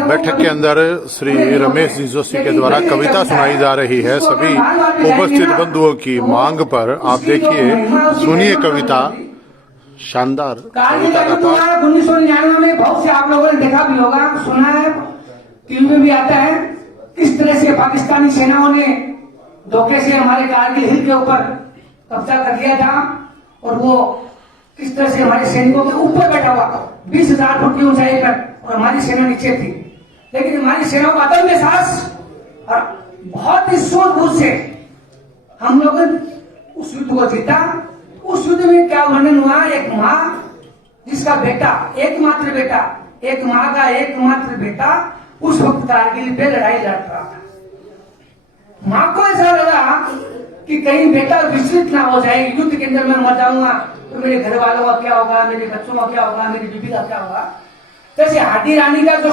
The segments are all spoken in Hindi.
बैठक के अंदर श्री रमेश जी जोशी के द्वारा कविता सुनाई जा रही है। सभी उपस्थित बंधुओं की मांग पर आप देखिए, सुनिए कविता। शानदार कविता का पाठ। 1999 में बहुत से आप लोगों ने देखा भी होगा, सुना है, टीवी में भी आता है, किस तरह से पाकिस्तानी सेनाओं ने धोखे से हमारे कारगिल हिल के ऊपर कब्जा कर लिया था और वो किस तरह से हमारे सैनिकों के ऊपर बैठा हुआ 20,000 फुट की ऊंचाई पर और हमारी सेना नीचे थी। लेकिन हमारी सेनाओं का अदम्य साहस और बहुत ही सूझबूझ से हम लोग उस युद्ध को जीता। उस युद्ध में क्या वर्णन हुआ, एक माँ जिसका बेटा, एकमात्र बेटा, एक माँ का एकमात्र बेटा उस वक्त कारगिल पे लड़ाई लड़ रहा था। माँ को ऐसा लगा कि कहीं बेटा विचलित ना हो जाए, युद्ध के अंदर मैं मर जाऊंगा तो मेरे घर वालों का क्या होगा, मेरे बच्चों का क्या होगा, मेरी बीबी का क्या होगा। जैसे हाडी रानी का जो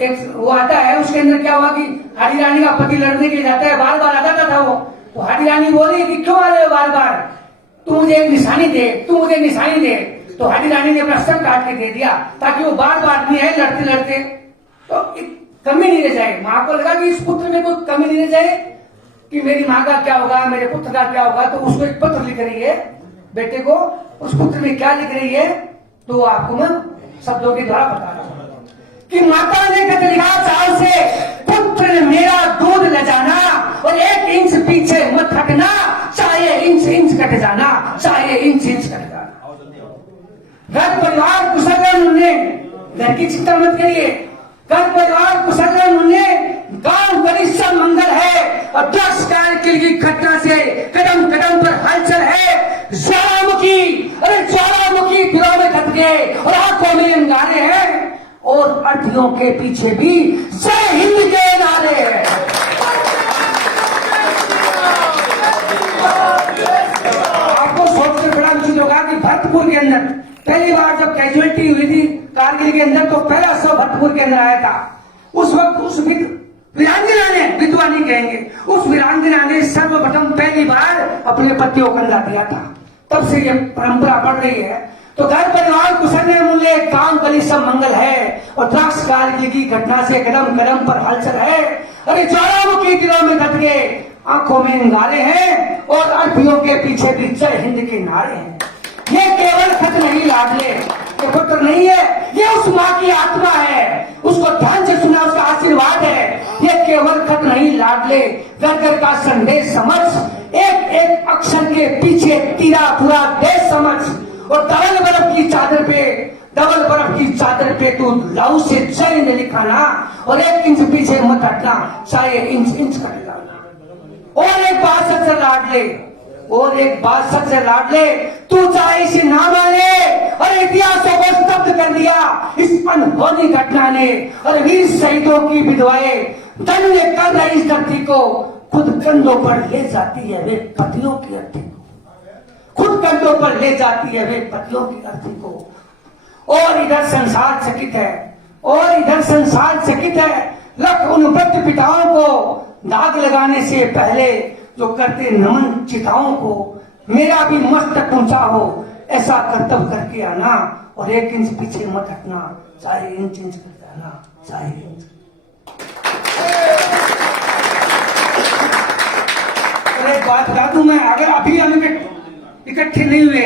एक वो आता है, उसके अंदर क्या हुआ कि हाडी रानी का पति लड़ने के लिए जाता है, बार बार आता था वो, तो हाडी रानी बोली कि क्यों आ रहे हो बार बार, तू मुझे एक निशानी दे, तू मुझे निशानी दे। तो हाडी रानी ने अपना सर काट के दे दिया ताकि वो बार बार नहीं है लड़ते लड़ते तो कमी नहीं रह जाए। माँ को लगा कि इस पुत्र में कोई कमी नहीं रह जाए कि मेरी माँ का क्या होगा, मेरे पुत्र का क्या होगा। तो उसको एक पत्र लिख रही है बेटे को। उस पुत्र में क्या लिख रही है तो आपको मैं शब्दों के द्वारा बता रहा हूँ कि माता ने खत लिखा चाल से, पुत्र मेरा दूध ले जाना और 1 इंच पीछे मत हटना, चाहे इंच इंच कट जाना, चाहे इंच इंच कट जाना। घर परिवार कुशल उन्होंने, घर की चिंता मत करिए, घर परिवार कुशल उन्होंने, गांव गरीब सब मंगल है और 10 कारगिल की घटना से कदम कदम पर हलचल है। ज्वालामुखी, अरे ज्वालामुखी दिलों में धक गए और आंखों में अंगारे हैं और अर्थियों के पीछे भी जय हिंद के नारे हैं। आपको सोचकर बड़ा उचित होगा कि भरतपुर के अंदर पहली बार जब कैजुअलिटी हुई थी कारगिल के अंदर, तो पहला शव भरतपुर के अंदर आया था। उस वक्त उस वीरांगना ने, विधवा नहीं कहेंगे, उस वीरांगना ने सर्वप्रथम पहली बार अपने पतियों को कंधा दिया था। तब से ये परंपरा बढ़ रही है। तो घर परिवार कुशल मूल्य, काम गली सब मंगल है और द्राक्ष कारगिल की घटना से कदम कदम पर हलचल है। अरे ज्वालामुखी दिलों में धक गए, आंखों में अंगारे हैं और अर्थियों के पीछे भी जय हिंद के नारे हैं। ये केवल खत नहीं लाडले, ये पुत्र नहीं है, ये उस माँ की आत्मा है, उसको ध्यान से सुना, उसका आशीर्वाद है। ये केवल खत नहीं लाडले, घर घर का संदेश समझ, एक एक अक्षर के पीछे तेरा पूरा देश समझ। और डबल बर्फ की चादर पे, डबल बर्फ की चादर पे तू लहू से जय हिंद लिखाना और 1 इंच पीछे मत हटना, चाहे इंच इंच कट जाना। और एक बात सच लाडले, और एक बात सच है लाडले, तू चाहे इसे ना माने और इतिहासों को स्तब्ध कर दिया इस अनहोनी घटना ने। और वीर शहीदों की विधवाएं धन्य कर रही इस धरती को, खुद कंधों पर ले जाती है वे पतियों की अर्थी को, खुद कंधों पर ले जाती है वे पतियों की अर्थी को। और इधर संसार चकित है, और इधर संसार चकित है, लख उन वृद्ध पिताओं को दाग लगाने से पहले जो करते नमन चिताओं को। मेरा भी मस्तक ऊंचा हो ऐसा कर्तव्य करके आना और 1 इंच पीछे मत हटना, चाहे इंच इंच कर जाना, चाहे इंच। एक बात बता दूं मैं, अगर अभी हम इकट्ठे नहीं हुए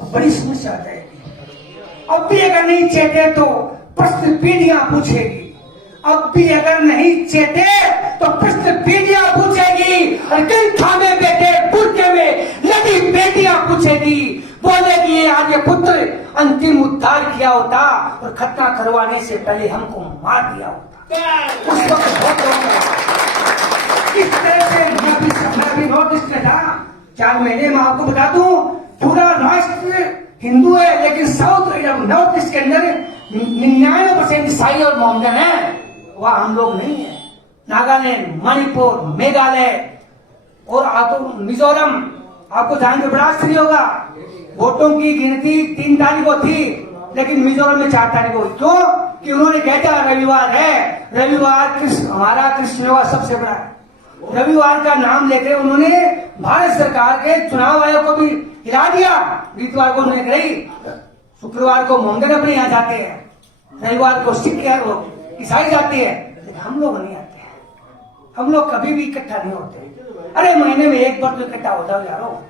तो बड़ी समस्या आ जाएगी। अब भी अगर नहीं चेते तो प्रश्न पीढ़ियां पूछेगी, अब भी अगर नहीं चेते तो प्रश्न पीढ़ियां पूछेगी और कई थामे बैठे पुरखे में लगी बेटियां पूछेगी, बोलेगी यार ये पुत्र अंतिम उद्धार किया होता और खतना करवाने से पहले हमको मार दिया होता। उस वक्त बहुत इस तरह से मैं भी नॉर्थ ईस्ट में था 4 महीने में। आपको बता दूं पूरा राष्ट्र हिंदू है, लेकिन नॉर्थ ईस्ट के अंदर 99% ईसाई और मोहम्मदन है, वह हम लोग नहीं है। नागालैंड, मणिपुर, मेघालय और आप मिजोरम, आपको जानकर बड़ा आश्चर्य होगा, वोटों की गिनती 3 तारीख को थी, लेकिन मिजोरम में 4 तारीख को। क्यों? कि उन्होंने कहता रविवार है, रविवार हमारा क्रिश्चियनों का सबसे बड़ा है। रविवार का नाम लेकर उन्होंने भारत सरकार के चुनाव आयोग को भी हिला दिया। वीरवार को उन्होंने कही, शुक्रवार को मोहम्मदन अपने यहाँ जाते हैं, रविवार को सिख है, वो ईसाई जाते हैं, लेकिन हम लोग नहीं आते हैं। हम लोग कभी भी इकट्ठा नहीं होते। अरे महीने में एक बार तो इकट्ठा होता हो यारो।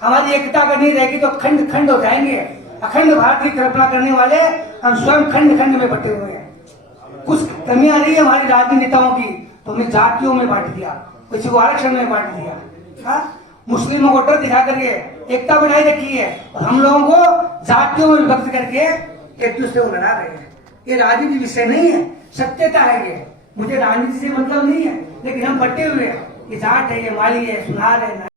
हमारी एकता का नहीं रहेगी तो खंड खंड हो जाएंगे। अखंड भारत की कल्पना करने वाले हम स्वयं खंड खंड में बटे हुए हैं। कुछ कमियां रही है हमारी राजनेताओं की, तो हमने जातियों में बांट दिया, किसी को आरक्षण में बांट दिया, हाँ? मुस्लिमों को डर दिखा करके एकता बनाई रखी है और हम लोगों को जातियों में विभक्त करके एक दूसरे को लड़ा रहे हैं। ये राजनीति विषय नहीं है, सत्यता है ये। मुझे राजनीति से मतलब नहीं है, लेकिन हम बटे हुए हैं। ये जाट है, ये माली है, सुनार है।